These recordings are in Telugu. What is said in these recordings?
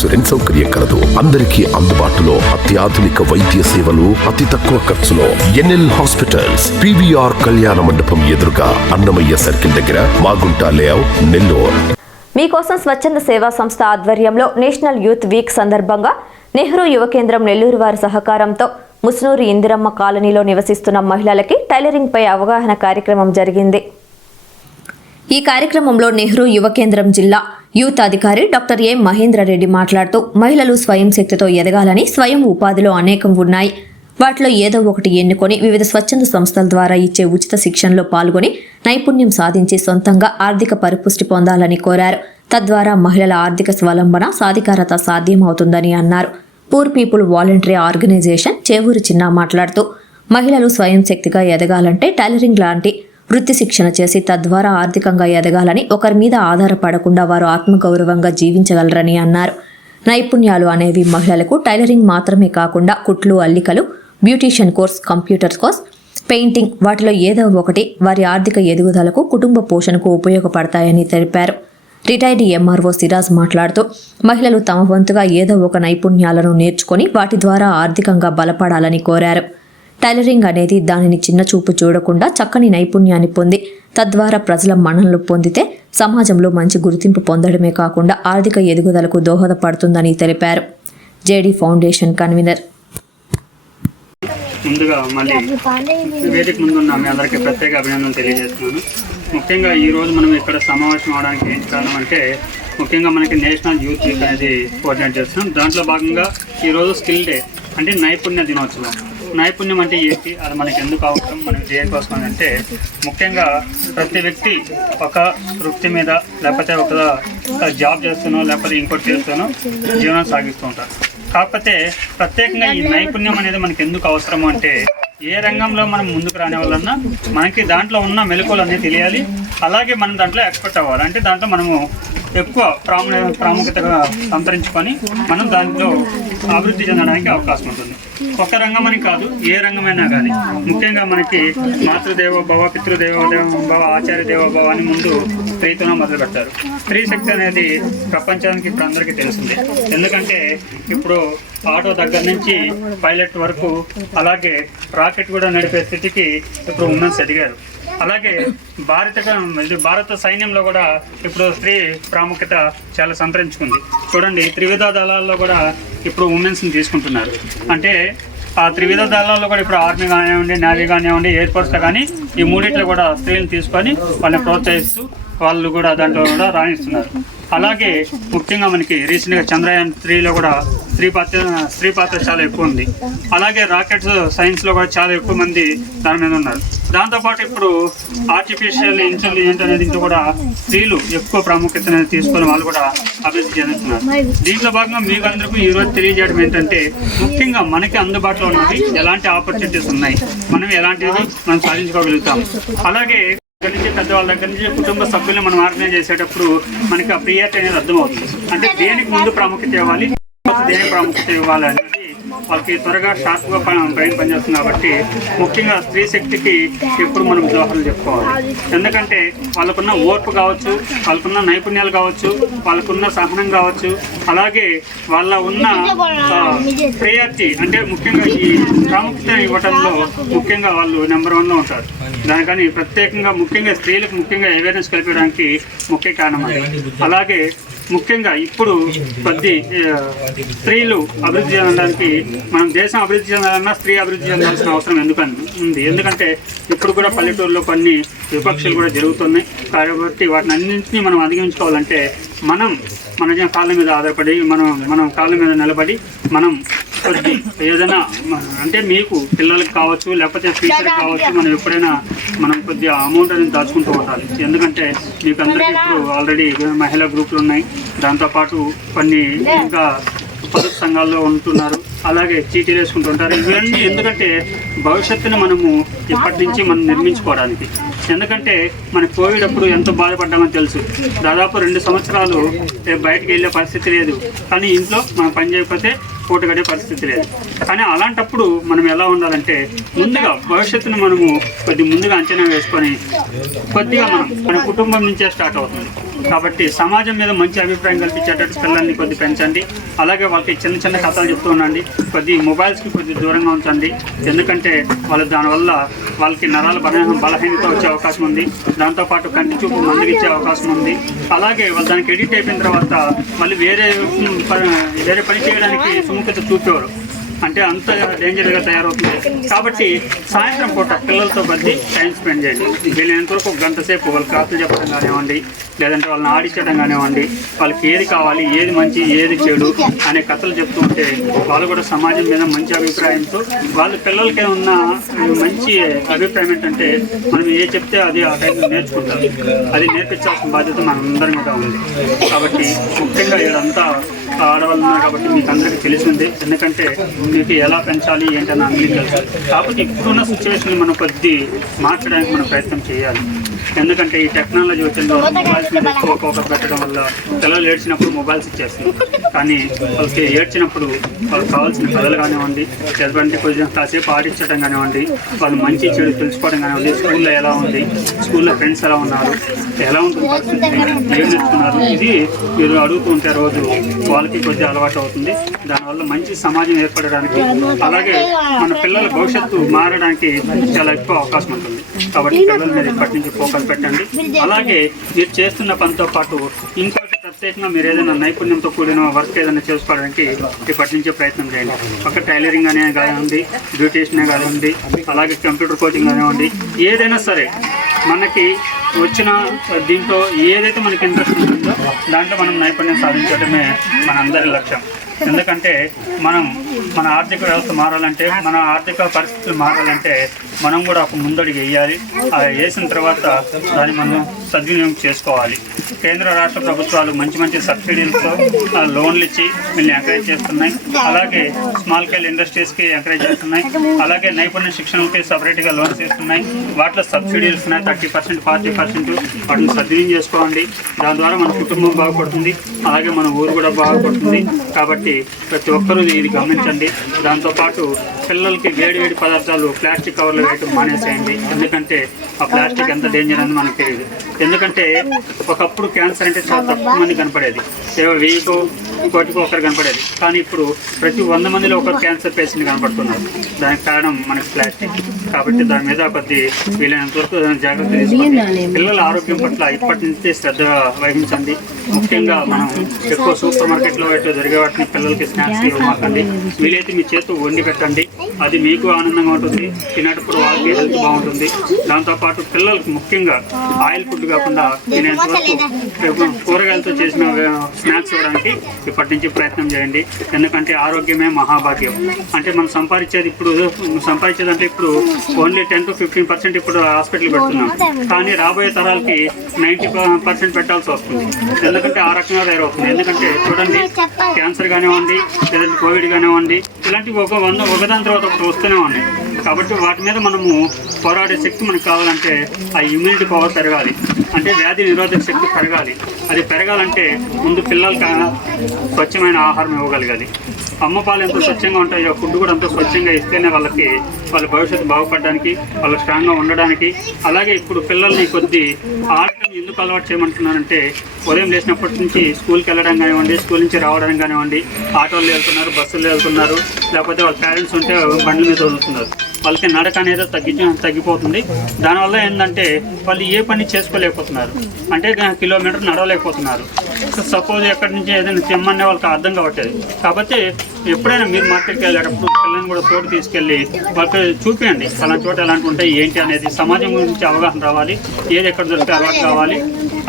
ఇన్సూరెన్స్ సౌకర్యం కలదు. అందరికీ అందుబాటులో అత్యాధునిక వైద్య సేవలు అతి తక్కువ ఖర్చులో ఎన్ఎల్ హాస్పిటల్స్ పివిఆర్ కళ్యాణ మండపం ఎదురుగా అన్నమయ్య సర్కిల్ దగ్గర మాగుంట లేఅవుట్ నెల్లూరు. మీకోసం స్వచ్ఛంద సేవా సంస్థ ఆధ్వర్యంలో నేషనల్ యూత్ వీక్ సందర్భంగా నెహ్రూ యువ కేంద్రం నెల్లూరు వారి సహకారంతో ముస్నూరు ఇందిరమ్మ కాలనీలో నివసిస్తున్న మహిళలకి టైలరింగ్పై అవగాహన కార్యక్రమం జరిగింది. ఈ కార్యక్రమంలో నెహ్రూ యువ కేంద్రం జిల్లా యూత్ అధికారి డాక్టర్ ఏ మహేంద్రరెడ్డి మాట్లాడుతూ మహిళలు స్వయం శక్తితో ఎదగాలని స్వయం ఉపాధిలో అనేకం ఉన్నాయి. వాటిలో ఏదో ఒకటి ఎన్నుకొని వివిధ స్వచ్ఛంద సంస్థల ద్వారా ఇచ్చే ఉచిత శిక్షణలో పాల్గొని నైపుణ్యం సాధించి సొంతంగా ఆర్థిక పరిపుష్టి పొందాలని కోరారు. తద్వారా మహిళల ఆర్థిక స్వలంబన సాధికారత సాధ్యమవుతుందని అన్నారు. Poor people voluntary organisation Chevuru Chinna మాట్లాడుతూ మహిళలు స్వయం శక్తిగా ఎదగాలంటే టైలరింగ్ లాంటి వృత్తి శిక్షణ చేసి తద్వారా ఆర్థికంగా ఎదగాలని ఒకరి మీద ఆధారపడకుండా వారు ఆత్మగౌరవంగా జీవించగలరని అన్నారు. నైపుణ్యాలు అనేవి మహిళలకు టైలరింగ్ మాత్రమే కాకుండా కుట్లు అల్లికలు beautician course computer course painting వాటిలో ఏదో ఒకటి వారి ఆర్థిక ఎదుగుదలకు కుటుంబ పోషణకు ఉపయోగపడతాయని తెలిపారు. రిటైర్డ్ ఎంఆర్ఓ సిరాజ్ మాట్లాడుతూ మహిళలు తమ వంతుగా ఏదో ఒక నైపుణ్యాలను నేర్చుకొని వాటి ద్వారా ఆర్థికంగా బలపడాలని కోరారు. టైలరింగ్ అనేది దానిని చిన్న చూపు చూడకుండా చక్కని నైపుణ్యాన్ని పొంది తద్వారా ప్రజల మన్ననలు పొందితే సమాజంలో మంచి గుర్తింపు పొందడమే కాకుండా ఆర్థిక ఎదుగుదలకు దోహదపడుతుందని తెలిపారు. JD foundation convenor. ముందుగా మళ్ళీ వేదిక ముందున్న మీ అందరికీ ప్రత్యేక అభినందనలు తెలియజేస్తున్నాను. ముఖ్యంగా ఈ రోజు మనం ఇక్కడ సమావేశం అవడానికి ఏం కారణం అంటే ముఖ్యంగా మనకి నేషనల్ యూత్ వీక్ అనేది కోఆర్డినేట్ చేస్తున్నాం. దాంట్లో భాగంగా ఈరోజు స్కిల్ డే అంటే నైపుణ్య దినోత్సవం. నైపుణ్యం అంటే ఏంటి? అది మనకి ఎందుకు అవసరం? మనం దేనికోసం అని అంటే ముఖ్యంగా ప్రతి వ్యక్తి ఒక వృత్తి మీద లేకపోతే ఒక జాబ్ చేస్తున్నో లేకపోతే ఇంకోటి చేస్తూనో జీవనం సాగిస్తూ ఉంటారు. కాకపోతే ప్రత్యేకంగా ఈ నైపుణ్యం అనేది మనకి ఎందుకు అవసరం అంటే ఏ రంగంలో మనం ముందుకు రాని వాళ్ళన్నా మనకి దాంట్లో ఉన్న మెలకువలు అన్నీ తెలియాలి. అలాగే మనం దాంట్లో ఎక్స్పర్ట్ అవ్వాలి. అంటే దాంట్లో మనము ఎక్కువ ప్రాముఖ్య ప్రాముఖ్యతగా సంతరించుకొని మనం దాంట్లో అభివృద్ధి చెందడానికి అవకాశం ఉంటుంది. కొత్త రంగం అని కాదు ఏ రంగమైనా కానీ ముఖ్యంగా మనకి మాతృదేవోభవ పితృదేవోభవ ఆచార్య దేవోభవ అని ముందు స్త్రీతోనే మొదలు పెడతారు. స్త్రీ శక్తి అనేది ప్రపంచానికి ఇప్పుడు అందరికీ తెలిసిందే. ఎందుకంటే ఇప్పుడు ఆటో దగ్గర నుంచి పైలట్ వరకు అలాగే రాకెట్ కూడా నడిపే స్థితికి ఇప్పుడు ఉమెన్స్ ఎదిగారు. అలాగే భారత భారత సైన్యంలో కూడా ఇప్పుడు స్త్రీ ప్రాముఖ్యత చాలా సంతరించుకుంది. చూడండి త్రివిధ దళాల్లో కూడా ఇప్పుడు ఉమెన్స్ని తీసుకుంటున్నారు. అంటే ఆ త్రివిధ దళాల్లో కూడా ఇప్పుడు ఆర్మీ కానివ్వండి నేవీ కానివ్వండి ఎయిర్ ఫోర్స్లో కానీ ఈ మూడిట్లో కూడా స్త్రీలను తీసుకొని వాళ్ళని ప్రోత్సహిస్తూ వాళ్ళు కూడా దాంట్లో కూడా రాణిస్తున్నారు. అలాగే ముఖ్యంగా మనకి రీసెంట్గా చంద్రయాన్ త్రీలో కూడా స్త్రీ పాత్ర స్త్రీ పాత్ర చాలా ఎక్కువ ఉంది. అలాగే రాకెట్స్ సైన్స్లో కూడా చాలా ఎక్కువ మంది దాని మీద ఉన్నారు. దాంతోపాటు ఇప్పుడు ఆర్టిఫిషియల్ ఇంటెలిజెంట్ అనేది కూడా స్త్రీలు ఎక్కువ ప్రాముఖ్యత అనేది తీసుకొని వాళ్ళు కూడా అభివృద్ధి చెందుతున్నారు. దీంట్లో భాగంగా మీకు అందరికీ ఈ రోజు తెలియజేయడం ఏంటంటే ముఖ్యంగా మనకి అందుబాటులో ఉన్నది ఎలాంటి ఆపర్చునిటీస్ ఉన్నాయి? మనం ఎలాంటివి మనం సాధించుకోగలుగుతాం? అలాగే దగ్గర నుంచి పెద్దవాళ్ళ దగ్గర నుంచి కుటుంబ సభ్యులు మనం ఆర్గనైజ్ చేసేటప్పుడు మనకి ఆ ప్రియారిటీ అనేది అర్థమవుతుంది. అంటే దేనికి ముందు ప్రాముఖ్యత ఇవ్వాలి? దేనికి ప్రాముఖ్యత ఇవ్వాలి వాళ్ళకి త్వరగా షార్ప్గా బ్రెయిన్ పనిచేస్తుంది కాబట్టి ముఖ్యంగా స్త్రీ శక్తికి ఎప్పుడు మనం దోహదలు చెప్పుకోవాలి. ఎందుకంటే వాళ్ళకున్న ఓర్పు కావచ్చు వాళ్ళకున్న నైపుణ్యాలు కావచ్చు వాళ్ళకున్న సహనం కావచ్చు అలాగే వాళ్ళ ఉన్న ప్రియారిటీ అంటే ముఖ్యంగా ఈ ప్రాముఖ్యత ఇవ్వడంలో ముఖ్యంగా వాళ్ళు నెంబర్ వన్లో ఉంటారు. దానికని ప్రత్యేకంగా ముఖ్యంగా స్త్రీలకు ముఖ్యంగా అవేర్నెస్ కల్పించడానికి ముఖ్య కారణం అలాగే ముఖ్యంగా ఇప్పుడు ప్రతి స్త్రీలు అభివృద్ధి చెందడానికి మనం దేశం అభివృద్ధి చెందాలన్నా స్త్రీ అభివృద్ధి చెందాల్సిన అవసరం ఎందుకని ఉంది. ఎందుకంటే ఇప్పుడు కూడా పల్లెటూరులో కొన్ని విపక్షలు కూడా జరుగుతున్నాయి. కాబట్టి వాటిని అన్నింటినీ మనం అధిగమించుకోవాలంటే మనం మన కాళ్ళ మీద ఆధారపడి మనం మనం కాళ్ళ మీద నిలబడి మనం కొద్ది ఏదైనా అంటే మీకు పిల్లలకి కావచ్చు లేకపోతే ఫ్యూచర్ కావచ్చు మనం ఎప్పుడైనా మనం కొద్దిగా అమౌంట్ అనేది దాచుకుంటూ ఉండాలి. ఎందుకంటే మీకు అందరికీ ఇప్పుడు ఆల్రెడీ మహిళా గ్రూపులు ఉన్నాయి. దాంతోపాటు కొన్ని ఇంకా పొదుపు సంఘాల్లో ఉంటున్నారు. అలాగే చీటీలు వేసుకుంటుంటారు. ఇవన్నీ ఎందుకంటే భవిష్యత్తుని మనము ఇప్పటి నుంచి మనం నిర్మించుకోవడానికి. ఎందుకంటే మన కోవిడ్ అప్పుడు ఎంతో బాధపడ్డామని తెలుసు. దాదాపు రెండు సంవత్సరాలు బయటికి వెళ్ళే పరిస్థితి లేదు. కానీ ఇంట్లో మనం పని చేయకపోతే పూట గడే పరిస్థితి లేదు. కానీ అలాంటప్పుడు మనం ఎలా ఉండాలంటే ముందుగా భవిష్యత్తును మనము కొద్ది ముందుగా అంచనా వేసుకొని కొద్దిగా మనం మన కుటుంబం నుంచే స్టార్ట్ అవుతుంది. కాబట్టి సమాజం మీద మంచి అభిప్రాయం కల్పించేటట్టు పిల్లల్ని కొద్ది పెంచండి. అలాగే వాళ్ళకి చిన్న చిన్న కథలు చెప్తూ ఉండండి. కొద్ది మొబైల్స్కి కొద్ది దూరంగా ఉంచండి. ఎందుకంటే వాళ్ళు దానివల్ల వాళ్ళకి నరాల బలహీన బలహీనత వచ్చే అవకాశం ఉంది. దాంతోపాటు కంటి చూపు మందగిచ్చే అవకాశం ఉంది. అలాగే వాళ్ళు దానికి ఎడిట్ అయిపోయిన తర్వాత మళ్ళీ వేరే ప- వేరే పని చేయడానికి సుముఖత చూపేవారు. అంటే అంత డేంజర్గా తయారవుతుంది. కాబట్టి సాయంత్రం పూట పిల్లలతో బట్టి టైం స్పెండ్ చేయండి. వీళ్ళైనంత వరకు ఒక గంట సేపు వాళ్ళకి కథలు చెప్పడం కానివ్వండి లేదంటే వాళ్ళని ఆడించడం కానివ్వండి వాళ్ళకి ఏది కావాలి ఏది మంచి ఏది చెడు అనే కథలు చెప్తూ ఉంటే వాళ్ళు కూడా సమాజం మీద మంచి అభిప్రాయంతో వాళ్ళ పిల్లలకే ఉన్న మంచి అభిప్రాయం ఏంటంటే మనం ఏ చెప్తే అది ఆ టైంలో నేర్చుకుంటారు. అది నేర్పించాల్సిన బాధ్యత మనందరి మీద ఉంది. కాబట్టి ముఖ్యంగా ఆడవాళ్ళు ఉన్నారు కాబట్టి మీకు అందరికీ తెలిసింది. ఎందుకంటే మీకు ఎలా పెంచాలి ఏంటని అందరికీ తెలుసు. కాబట్టి ఇప్పుడున్న సిచ్యువేషన్ మనం కొద్ది మార్చడానికి మనం ప్రయత్నం చేయాలి. ఎందుకంటే ఈ టెక్నాలజీ వచ్చిన మొబైల్స్ మీద ఎక్కువ పెట్టడం వల్ల పిల్లలు ఏడ్చినప్పుడు మొబైల్స్ ఇచ్చేస్తుంది. కానీ వాళ్ళకి ఏడ్చినప్పుడు వాళ్ళకి కావాల్సిన కథలు కానివ్వండి లేదంటే కొంచెం కాసేపు ఆడించడం కానివ్వండి వాళ్ళు మంచి చెడు తెలుసుకోవడం కానివ్వండి స్కూల్లో ఎలా ఉంది స్కూల్లో ఫ్రెండ్స్ ఎలా ఉన్నారు ఎలా ఉంటుంది పరిస్థితి ఏం నేర్చుకున్నారు ఇది మీరు అడుగుతూ ఉంటే రోజు వాళ్ళకి కొద్దిగా అలవాటు అవుతుంది. దానివల్ల మంచి సమాజం ఏర్పడడానికి అలాగే మన పిల్లల భవిష్యత్తు మారడానికి చాలా ఎక్కువ అవకాశం ఉంటుంది. కాబట్టి పిల్లల మీద ఇప్పటి నుంచి ఫోకస్ పెట్టండి. అలాగే మీరు చేస్తున్న పనితో పాటు ఇంకోటి ప్రత్యేకంగా మీరు ఏదైనా నైపుణ్యంతో కూడిన వర్క్ ఏదైనా చేసుకోవడానికి ఇప్పటి నుంచే ప్రయత్నం చేయండి. ఒక టైలరింగ్ అనే కానివ్వండి బ్యూటీషియన్ కానివ్వండి అలాగే కంప్యూటర్ కోచింగ్ కానివ్వండి ఏదైనా సరే మనకి వచ్చిన దీంట్లో ఏదైతే మనకి ఇంట్రెస్ట్ ఉంటుందో దాంట్లో మనం నైపుణ్యం సాధించడమే మన అందరి లక్ష్యం. ఎందుకంటే మనం మన ఆర్థిక వ్యవస్థ మారాలంటే మన ఆర్థిక పరిస్థితులు మారాలంటే మనం కూడా ఒక ముందడుగు వేయాలి. అది వేసిన తర్వాత దాన్ని మనం సద్వినియోగం చేసుకోవాలి. కేంద్ర రాష్ట్ర ప్రభుత్వాలు మంచి మంచి సబ్సిడీలతో లోన్లు ఇచ్చి వీళ్ళని ఎంకరేజ్ చేస్తున్నాయి. అలాగే స్మాల్ స్కేల్ ఇండస్ట్రీస్కి ఎంకరేజ్ చేస్తున్నాయి. అలాగే నైపుణ్య శిక్షణకి సపరేట్గా లోన్స్ ఇస్తున్నాయి వాటిలో సబ్సిడీలు ఇస్తున్నాయి థర్టీ పర్సెంట్ ఫార్టీ పర్సెంట్ వాటిని సద్వినియోగం చేసుకోండి. దాని ద్వారా మన కుటుంబం బాగుపడుతుంది. అలాగే మన ఊరు కూడా బాగుపడుతుంది. కాబట్టి ప్రతి ఒక్కరూ ఇది గమనించండి. దాంతోపాటు పిల్లలకి వేడి వేడి పదార్థాలు ప్లాస్టిక్ కవర్లు వేయటం మానేసేయండి. ఎందుకంటే ఆ ప్లాస్టిక్ ఎంత డేంజర్ అని మనకు తెలియదు ఎందుకంటే ఒకప్పుడు క్యాన్సర్ అంటే చాలా తక్కువ మంది కనపడేది. ఏవో వెయ్యికో కోటికో ఒకరు కనపడేది. కానీ ఇప్పుడు ప్రతి వంద మందిలో ఒక క్యాన్సర్ పేషెంట్ కనపడుతున్నారు. దానికి కారణం మనకి ప్లాస్టిక్. కాబట్టి దాని మీద కొద్ది వీలైనంత వరకు జాగ్రత్త తీసుకోండి. పిల్లల ఆరోగ్యం పట్ల ఇప్పటి నుంచి శ్రద్ధ వహించండి. ముఖ్యంగా మనం ఎక్కువ సూపర్ మార్కెట్లో ఎటు జరిగే వాటిని పిల్లలకి స్నాక్స్ ఇవ్వమాకండి. వీలైతే మీ చేతు వండి పెట్టండి. అది మీకు ఆనందంగా ఉంటుంది. తినేటప్పుడు వాళ్ళకి హెల్త్ బాగుంటుంది. దాంతోపాటు పిల్లలకు ముఖ్యంగా ఆయిల్ ఫుడ్ కాకుండా తినేంత వరకు కూరగాయలతో చేసిన స్నాక్స్ ఇవ్వడానికి ఇప్పటి నుంచి ప్రయత్నం చేయండి. ఎందుకంటే ఆరోగ్యమే మహాభాగ్యం. అంటే మనం సంపాదించేది ఇప్పుడు సంపాదించేది అంటే ఇప్పుడు only ten to fifteen percent ఇప్పుడు హాస్పిటల్ పెడుతున్నాం. కానీ రాబోయే తరాలకి నైంటీ పర్సెంట్ పెట్టాల్సి వస్తుంది. ఎందుకంటే ఆ రకంగా తయారవుతుంది. ఎందుకంటే చూడండి క్యాన్సర్ కానివ్వండి లేదంటే కోవిడ్ కానివ్వండి ఇలాంటివి ఒక వంద ఒకదాని తర్వాత ఒకటి వస్తూనే ఉన్నాయి. కాబట్టి వాటి మీద మనము పోరాడే శక్తి మనకు కావాలంటే ఆ ఇమ్యూనిటీ పవర్ పెరగాలి. అంటే వ్యాధి నిరోధక శక్తి పెరగాలి. అది పెరగాలంటే ముందు పిల్లలకి స్వచ్ఛమైన ఆహారం ఇవ్వగలగాలి. అమ్మ పాలు ఎంత స్వచ్ఛంగా ఉంటాయో ఫుడ్ కూడా అంత స్వచ్ఛంగా ఇస్తేనే వాళ్ళకి వాళ్ళ భవిష్యత్తు బాగుపడడానికి వాళ్ళు స్ట్రాంగ్గా ఉండడానికి. అలాగే ఇప్పుడు పిల్లల్ని కొద్ది ఆటలు ఎందుకు అలవాటు చేయమంటున్నానంటే ఉదయం లేచినప్పటి నుంచి స్కూల్కి వెళ్ళడం కానివ్వండి స్కూల్ నుంచి రావడం కానివ్వండి ఆటోల్లో వెళ్తున్నారు బస్సుల్లో వెళ్తున్నారు లేకపోతే వాళ్ళ పేరెంట్స్ ఉంటే బండ్ల మీద వదులుతున్నారు. వాళ్ళకి నడక అనేది తగ్గి తగ్గిపోతుంది. దానివల్ల ఏంటంటే వాళ్ళు ఏ పని చేసుకోలేకపోతున్నారు. అంటే కిలోమీటర్ నడవలేకపోతున్నారు. సపోజ్ ఎక్కడి నుంచి ఏదైనా తెమ్మనే వాళ్ళకి అర్థం కావట్లేదు. కాబట్టి ఎప్పుడైనా మీరు మార్కెట్కి వెళ్ళేటప్పుడు పిల్లల్ని కూడా తోడు తీసుకెళ్ళి వాళ్ళకి చూపించండి అలాంటి చోట ఎలాంటి ఉంటాయి ఏంటి అనేది సమాజం గురించి అవగాహన రావాలి. ఏది ఎక్కడ దొరికితే అలవాటు కావాలి.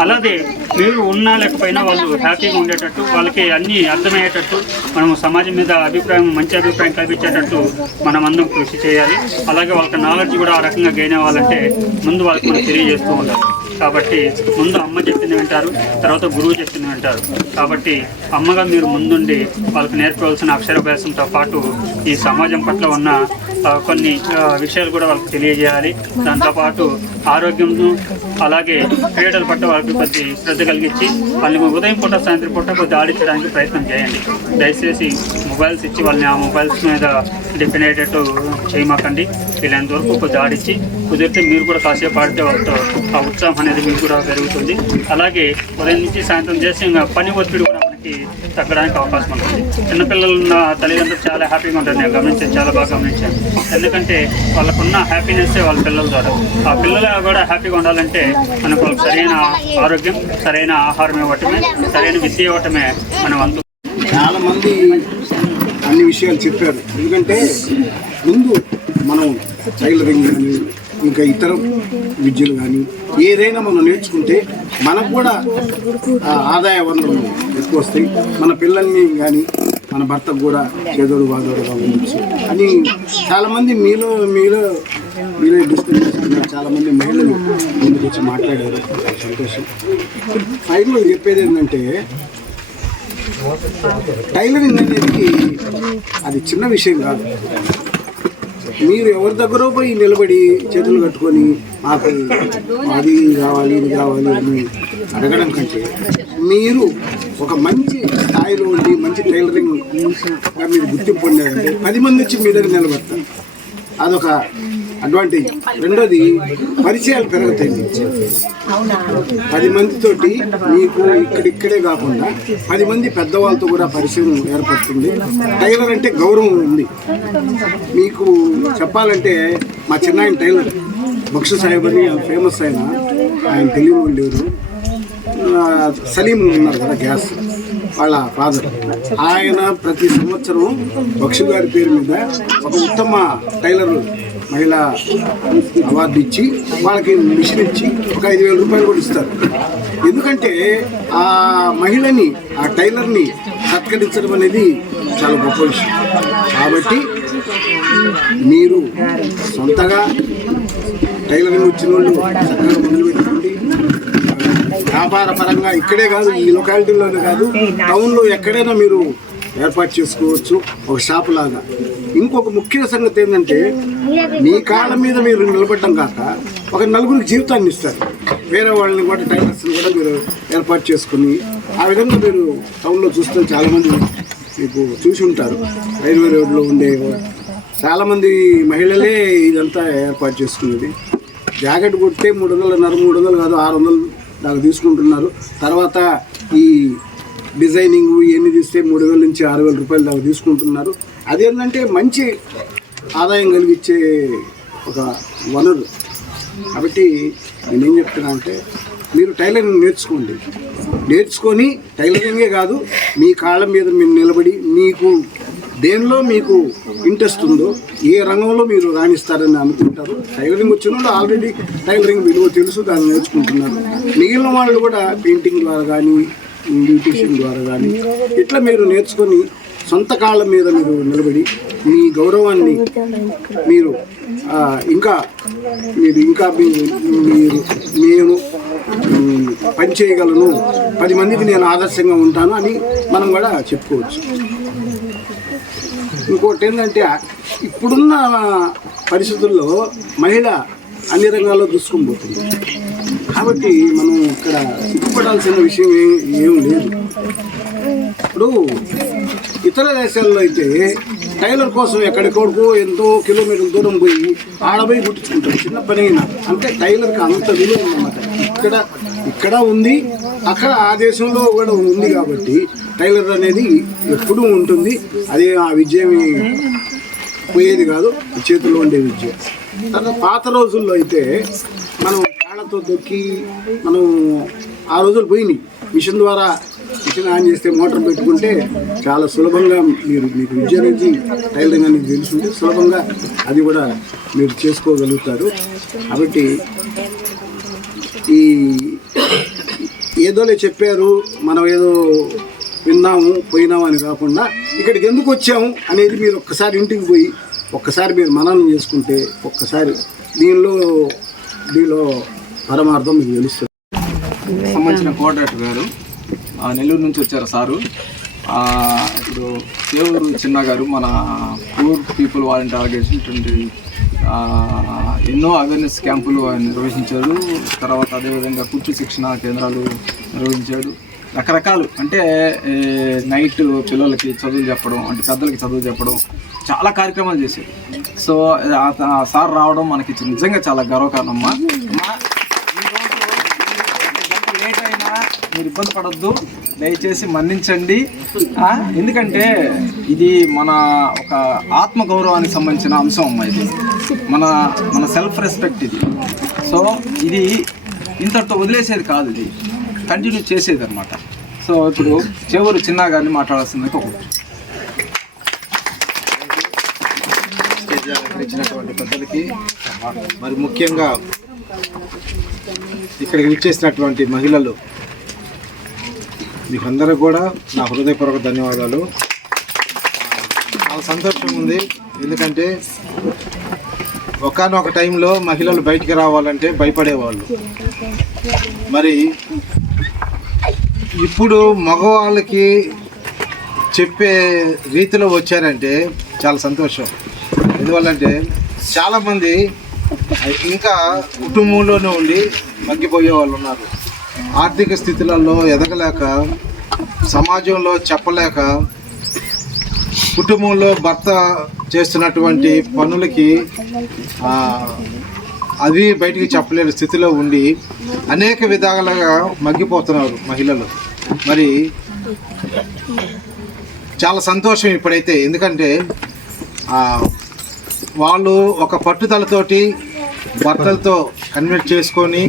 అలాగే మీరు ఉన్నా లేకపోయినా వాళ్ళు హ్యాపీగా ఉండేటట్టు వాళ్ళకి అన్నీ అర్థమయ్యేటట్టు మనము సమాజం మీద అభిప్రాయం మంచి అభిప్రాయం కల్పించేటట్టు మనం అందరం కృషి చేయాలి. అలాగే వాళ్ళకి నాలెడ్జ్ కూడా ఆ రకంగా గెయిన్ అవ్వాలంటే ముందు వాళ్ళకి మనం తెలియజేస్తూ ఉండాలి. కాబట్టి ముందు అమ్మ చెప్పింది వింటారు తర్వాత గురువు చెప్పింది వింటారు. కాబట్టి అమ్మగా మీరు ముందుండి వాళ్ళకి నేర్పవలసిన అక్షరాభ్యాసంతో పాటు ఈ సమాజం పట్ల ఉన్న కొన్ని విషయాలు కూడా వాళ్ళకి తెలియజేయాలి. దాంతోపాటు ఆరోగ్యం అలాగే క్రీడలు పట్ల వాళ్ళకి కొద్ది శ్రద్ధ కలిగించి వాళ్ళని ఉదయం పూట సాయంత్రం పూట కొద్ది ఆడించడానికి ప్రయత్నం చేయండి. దయచేసి మొబైల్స్ ఇచ్చి వాళ్ళని ఆ మొబైల్స్ మీద డిపెండ్ అయ్యేటట్టు చేయమాకండి. వీళ్ళంత వరకు కొద్ది ఆడించి కుదిరితే మీరు కూడా కాసేపు ఆడితే వాళ్ళతో ఆ ఉత్సాహం అనేది మీకు కూడా పెరుగుతుంది. అలాగే ఉదయం నుంచి సాయంత్రం చేసి ఇంకా పని ఒత్తిడి వాళ్ళకి తగ్గడానికి అవకాశం ఉంటుంది. చిన్నపిల్లలు ఉన్న తల్లిదండ్రులు చాలా హ్యాపీగా ఉంటారు. నేను గమనించాను చాలా బాగా గమనించాను. ఎందుకంటే వాళ్ళకున్న హ్యాపీనెస్ వాళ్ళ పిల్లల ద్వారా. ఆ పిల్లలు కూడా హ్యాపీగా ఉండాలంటే మనకు వాళ్ళకి సరైన ఆరోగ్యం సరైన ఆహారం ఇవ్వటమే సరైన విద్య ఇవ్వటమే మన అందు చాలా మంది అన్ని విషయాలు చెప్పారు. ఎందుకంటే ముందు మనం టైలరింగ్ కానీ ఇంకా ఇతర విద్యలు కానీ ఏదైనా మనం నేర్చుకుంటే మనకు కూడా ఆదాయ వనరులు ఎక్కువ వస్తాయి. మన పిల్లల్ని కానీ మన భర్తకు కూడా చేదోడు బాదోడుగా ఉండొచ్చు. అని చాలామంది మీలో మీలో మీరే డిస్కస్ చాలామంది మహిళలు ముందుకు వచ్చి మాట్లాడారు. సంతోషం. ఫైనల్ చెప్పేది ఏంటంటే టైలరింగ్ అనేది అది చిన్న విషయం కాదు. మీరు ఎవరి దగ్గర పోయి నిలబడి చేతులు కట్టుకొని మాకు అది కావాలి ఇది కావాలి అని అడగడం కంటే మీరు ఒక మంచి స్థాయిలో ఉండి మంచి టైలరింగ్ మీరు గుర్తింపు పొందారంటే పది మంది వచ్చి మీ దగ్గర నిలబడతారు. అదొక అడ్వాంటేజ్. రెండోది పరిచయాలు పెరుగుతాయి. పది మందితోటి మీకు ఇక్కడిక్కడే కాకుండా పది మంది పెద్దవాళ్ళతో కూడా పరిచయం ఏర్పడుతుంది. టైలర్ అంటే గౌరవం ఉంది. మీకు చెప్పాలంటే మా చిన్నాయన టైలర్ బక్ష సాహెబ్ అని ఫేమస్ ఆయన. ఆయన తెలియని లేరు. సలీం ఉన్నారు కదా గ్యాస్ వాళ్ళ ఫాదర్. ఆయన ప్రతి సంవత్సరం బక్షు గారి పేరు మీద ఒక ఉత్తమ టైలర్ మహిళా అవార్డు ఇచ్చి వాళ్ళకి మిషన్ ఇచ్చి ఒక ఐదు వేల రూపాయలు కూడా ఇస్తారు. ఎందుకంటే ఆ మహిళని ఆ టైలర్ని సత్కరించడం అనేది చాలా గొప్ప విషయం. కాబట్టి మీరు సొంతగా టైలరింగ్ వచ్చిన వాళ్ళు చక్కగా వ్యాపార పరంగా ఇక్కడే కాదు ఈ లొకాలిటీలోనే కాదు టౌన్లో ఎక్కడైనా మీరు ఏర్పాటు చేసుకోవచ్చు ఒక షాప్ లాగా. ఇంకొక ముఖ్య సంగతి ఏంటంటే మీ కాళ్ళ మీద మీరు నిలబడటం కాక ఒక నలుగురికి జీవితాన్ని ఇస్తారు. వేరే వాళ్ళని కూడా టైలర్స్ని కూడా మీరు ఏర్పాటు చేసుకుని ఆ విధంగా మీరు టౌన్లో చూస్తే చాలామంది మీకు చూసి ఉంటారు. రైల్వే రోడ్లో ఉండే చాలామంది మహిళలే ఇదంతా ఏర్పాటు చేసుకునేది. జాకెట్ కుడితే మూడు వందలన్నర మూడు వందలు కాదు ఆరు వందలు దాకా తీసుకుంటున్నారు. తర్వాత ఈ డిజైనింగ్ ఇవన్నీ తీస్తే మూడు వేల నుంచి ఆరు వేల రూపాయలు దాకా తీసుకుంటున్నారు. అదేంటంటే మంచి ఆదాయం కలిగించే ఒక వనరు. కాబట్టి నేనేం చెప్తున్నా అంటే మీరు టైలరింగ్ నేర్చుకోండి. నేర్చుకొని టైలరింగే కాదు మీ కాళ్ళ మీద మీరు నిలబడి మీకు దేనిలో మీకు ఇంట్రెస్ట్ ఉందో ఏ రంగంలో మీరు రాణిస్తారని అనుకుంటారు. టైలరింగ్ వచ్చిన వాళ్ళు ఆల్రెడీ టైలరింగ్ విలువ తెలుసు దాన్ని నేర్చుకుంటున్నారు. మిగిలిన వాళ్ళు కూడా పెయింటింగ్ ద్వారా కానీ బ్యూటీషియన్ ద్వారా కానీ ఇట్లా మీరు నేర్చుకొని సొంత కాళ్ళ మీద మీరు నిలబడి మీ గౌరవాన్ని మీరు ఇంకా మీరు ఇంకా మీ- మీరు నేను పని చేయగలను పది మందికి నేను ఆదర్శంగా ఉంటాను అని మనం కూడా చెప్పుకోవచ్చు. ఇంకోటి ఏంటంటే ఇప్పుడున్న పరిస్థితుల్లో మహిళ అన్ని రంగాల్లో దూసుకొని పోతుంది. కాబట్టి మనం ఇక్కడ సిగ్గుపడాల్సిన విషయం ఏం ఏం లేదు. ఇప్పుడు ఇతర దేశాల్లో అయితే టైలర్ కోసం ఎక్కడికొడుకో ఎంతో కిలోమీటర్ల దూరం పోయి ఆడపోయి కుట్టించుకుంటారు చిన్న పని అయినా అంటే టైలర్కి అంత విలువ ఉందన్నమాట ఇక్కడ ఇక్కడ ఉంది అక్కడ ఆ దేశంలో కూడా ఉంది కాబట్టి టైలర్ అనేది ఎప్పుడూ ఉంటుంది. అది ఆ విజయం పోయేది కాదు చేతిలో ఉండే విద్య. తర్వాత పాత రోజుల్లో అయితే మనం కాళ్ళతో దొక్కి మనం ఆ రోజులు పోయినాయి. మిషన్ ద్వారా మిషన్ ఆన్ చేస్తే మోటార్ పెట్టుకుంటే చాలా సులభంగా మీరు మీకు విద్య అనేది టైలరింగ్ అనేది తెలుసుంటే సులభంగా అది కూడా మీరు చేసుకోగలుగుతారు. కాబట్టి ఈ ఏదోలే చెప్పారు మనం ఏదో విన్నాము పోయినాము అని కాకుండా ఇక్కడికి ఎందుకు వచ్చాము అనేది మీరు ఒక్కసారి ఇంటికి పోయి ఒక్కసారి మీరు మననం చేసుకుంటే ఒక్కసారి దీనిలో దీనిలో పరమార్థం మీకు తెలుస్తుంది. సంబంధించిన కోఆర్డినేటర్ గారు ఆ, నెల్లూరు నుంచి వచ్చారు సారు. ఇప్పుడు దేవుడు చిన్న గారు మన పూర్ పీపుల్ వాలంటీర్ ఆర్గనైజేషన్ ఎన్నో అవేర్నెస్ క్యాంపులు ఆయన నిర్వహించాడు తర్వాత అదేవిధంగా కుర్చీ శిక్షణ కేంద్రాలు నిర్వహించాడు రకరకాలు. అంటే నైట్ పిల్లలకి చదువులు చెప్పడం అంటే పెద్దలకి చదువు చెప్పడం చాలా కార్యక్రమాలు చేశాడు సో ఆ- సార్ రావడం మనకి నిజంగా చాలా గర్వకారణమ్మా అమ్మా అమ్మా, ఎంత లేట్ అయినా మీరు ఇబ్బంది పడద్దు. దయచేసి మన్నించండి. ఎందుకంటే ఇది మన ఒక ఆత్మ గౌరవానికి సంబంధించిన అంశం అమ్మా ఇది. మన మన సెల్ఫ్ రెస్పెక్ట్ ఇది. సో ఇది ఇంతటితో వదిలేసేది కాదు ఇది. కంటిన్యూ చేసేది అనమాట సో ఇప్పుడు చెవురు చిన్న గారిని మాట్లాడాల్సింది ఒక పెద్దలకి మరి ముఖ్యంగా ఇక్కడికి విచ్చేసినటువంటి మహిళలు మీకు అందరూ కూడా నా హృదయపూర్వక ధన్యవాదాలు. చాలా సంతోషం ఉంది. ఎందుకంటే ఒకనొక టైంలో మహిళలు బయటికి రావాలంటే భయపడేవాళ్ళు. మరి ఇప్పుడు మగవాళ్ళకి చెప్పే రీతిలో వచ్చారంటే చాలా సంతోషం. ఎందువల్లంటే చాలామంది ఇంకా కుటుంబంలోనే ఉండి మగ్గిపోయే వాళ్ళు ఉన్నారు. ఆర్థిక స్థితులలో ఎదగలేక సమాజంలో చెప్పలేక కుటుంబంలో భర్త చేస్తున్నటువంటి పనులకి అవి బయటికి చెప్పలేని స్థితిలో ఉండి అనేక విధాలుగా మగ్గిపోతున్నారు మహిళలు. మరి చాలా సంతోషం ఇప్పుడైతే. ఎందుకంటే వాళ్ళు ఒక పట్టుదలతోటి భర్తలతో కన్వర్ట్ చేసుకొని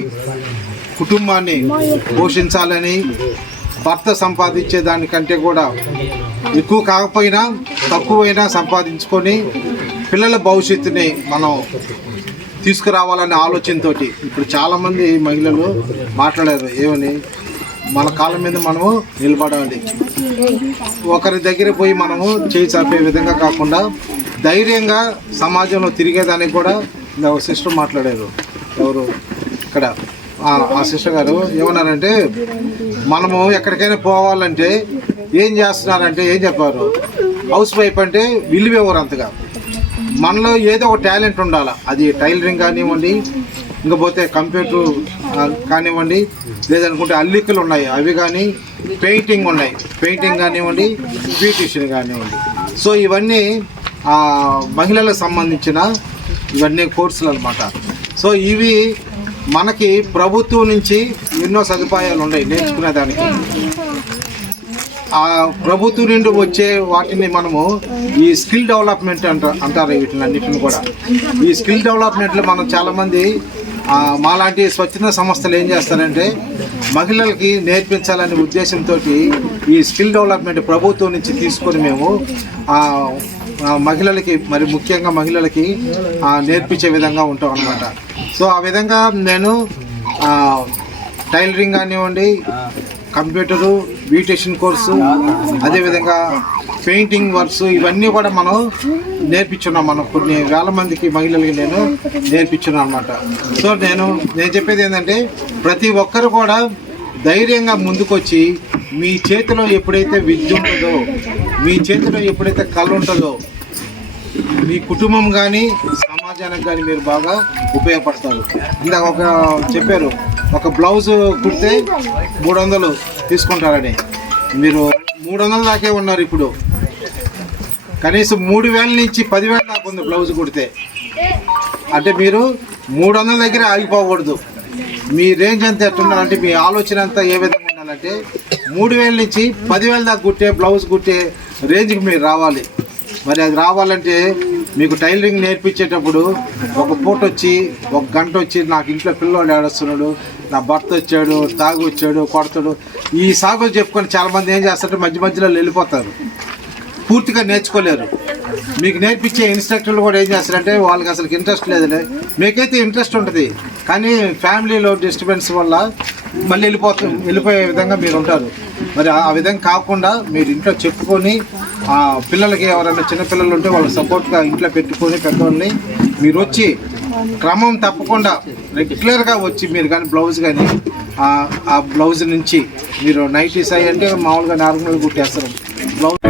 కుటుంబాన్ని పోషించాలని భర్త సంపాదించే దానికంటే కూడా ఎక్కువ కాకపోయినా తక్కువైనా సంపాదించుకొని పిల్లల భవిష్యత్తుని మనం తీసుకురావాలనే ఆలోచనతో ఇప్పుడు చాలామంది మహిళలు మాట్లాడారు ఏమని? మన కాళ్ళ మీద మనము నిలబడాలి. ఒకరి దగ్గర పోయి మనము చేయి చాపే విధంగా కాకుండా ధైర్యంగా సమాజంలో తిరిగేదానికి కూడా ఒక సిస్టర్ మాట్లాడారు. ఎవరు? ఇక్కడ. ఆ శిష్య సిస్టర్ గారు ఏమన్నారంటే మనము ఎక్కడికైనా పోవాలంటే ఏం చేస్తున్నారంటే ఏం చెప్పారు? హౌస్ వైఫ్ అంటే విలువేవారు అంతగా? మనలో ఏదో ఒక టాలెంట్ ఉండాలి. అది టైలరింగ్ కానివ్వండి ఇంకపోతే కంప్యూటర్ కానివ్వండి లేదనుకుంటే అల్లికలు ఉన్నాయి. అవి కానీ పెయింటింగ్ ఉన్నాయి. పెయింటింగ్ కానివ్వండి బ్యూటిషియన్ కానివ్వండి. సో ఇవన్నీ మహిళలకు సంబంధించిన ఇవన్నీ కోర్సులు అనమాట సో ఇవి మనకి ప్రభుత్వం నుంచి ఎన్నో సదుపాయాలు ఉన్నాయి నేర్చుకునే దానికి. ఆ ప్రభుత్వం నుండి వచ్చే వాటిని మనము ఈ స్కిల్ డెవలప్మెంట్ అంట అంటారు వీటిని అన్నింటిని కూడా. ఈ స్కిల్ డెవలప్మెంట్లో మనం చాలామంది మాలాంటి స్వచ్ఛంద సంస్థలు ఏం చేస్తారంటే మహిళలకి నేర్పించాలనే ఉద్దేశంతో ఈ స్కిల్ డెవలప్మెంట్ ప్రభుత్వం నుంచి తీసుకొని మేము మహిళలకి మరి ముఖ్యంగా మహిళలకి నేర్పించే విధంగా ఉంటాం అన్నమాట సో ఆ విధంగా నేను టైలరింగ్ కానివ్వండి కంప్యూటరు బ్యూటిషియన్ కోర్సు అదేవిధంగా పెయింటింగ్ వర్క్స్ ఇవన్నీ కూడా మనం నేర్పించున్నాం మనం. కొన్ని వేల మందికి మహిళలకి నేను నేర్పించున్నాను అనమాట సో నేను నేను చెప్పేది ఏంటంటే ప్రతి ఒక్కరు కూడా ధైర్యంగా ముందుకొచ్చి మీ చేతిలో ఎప్పుడైతే విద్య ఉంటుందో మీ చేతిలో ఎప్పుడైతే కళ ఉంటుందో మీ కుటుంబం కానీ సమాజానికి కానీ మీరు బాగా ఉపయోగపడతారు. ఇందాక ఒక చెప్పారు ఒక బ్లౌజ్ కుడితే మూడు వందలు తీసుకుంటారని. మీరు మూడు వందల దాకే ఉన్నారు ఇప్పుడు. కనీసం మూడు వేల నుంచి పదివేల దాకా ఉంది బ్లౌజ్ కుడితే. అంటే మీరు మూడు వందల దగ్గర ఆగిపోకూడదు. మీ రేంజ్ అంతా ఎట్టున్నారంటే మీ ఆలోచన అంతా ఏ విధంగా ఉండాలంటే మూడు వేల నుంచి పదివేల దాకా కుట్టే బ్లౌజ్ కుట్టే రేంజ్కి మీరు రావాలి. మరి అది రావాలంటే మీకు టైలరింగ్ నేర్పించేటప్పుడు ఒక పూట వచ్చి ఒక గంట వచ్చి నాకు ఇంట్లో పిల్లోడు ఏడుస్తున్నాడు నా భర్త వచ్చాడు తాగు వచ్చాడు కొడతాడు. ఈ సాగులు చెప్పుకొని చాలామంది ఏం చేస్తారంటే మధ్య మధ్యలో వెళ్ళిపోతారు. పూర్తిగా నేర్చుకోలేరు. మీకు నేర్పించే ఇన్స్ట్రక్టర్లు కూడా ఏం చేస్తారంటే వాళ్ళకి అసలు ఇంట్రెస్ట్ లేదులే. మీకైతే ఇంట్రెస్ట్ ఉంటుంది. కానీ ఫ్యామిలీలో డిస్టర్బెన్స్ వల్ల మళ్ళీ వెళ్ళిపోతూ వెళ్ళిపోయే విధంగా మీరు ఉంటారు. మరి ఆ విధంగా కాకుండా మీరు ఇంట్లో చెప్పుకొని పిల్లలకి ఎవరైనా చిన్నపిల్లలు ఉంటే వాళ్ళు సపోర్ట్గా ఇంట్లో పెట్టుకొని పెద్దవాళ్ళని మీరు వచ్చి క్రమం తప్పకుండా రెగ్యులర్గా వచ్చి మీరు కానీ బ్లౌజ్ కానీ ఆ బ్లౌజ్ నుంచి మీరు నైటీస్ అయ్యి అంటే మామూలుగా నార్మల్గా కుట్టేస్తారు.